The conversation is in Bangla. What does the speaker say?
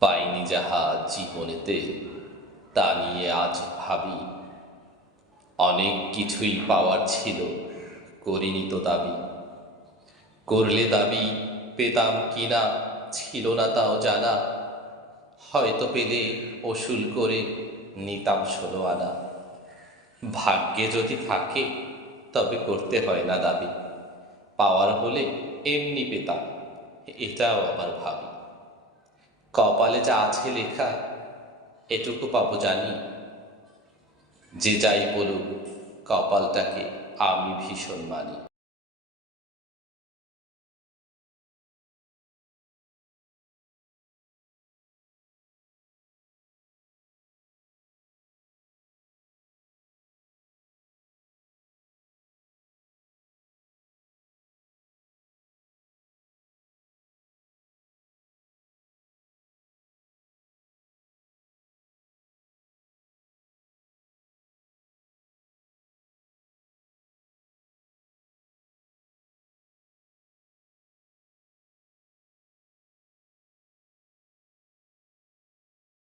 পাইনি যাহা জীবনেতে তা নিয়ে আজ ভাবি। অনেক কিছুই পাওয়ার ছিল, করিনি তো দাবি। করলে দাবি পেতাম কিনা ছিল না তাও জানা। হয়তো পেলে ওসুল করে নিতাম 16 আনা। ভাগ্যে যদি থাকে তবে করতে হয় না দাবি। পাওয়ার হলে এমনি পেতাম, এটাও আবার ভাবি। কপালে যা আছে লেখা এটুকু পাবো জানি। যে যাই বলুক কপালটাকে আমি ভীষণ মানি।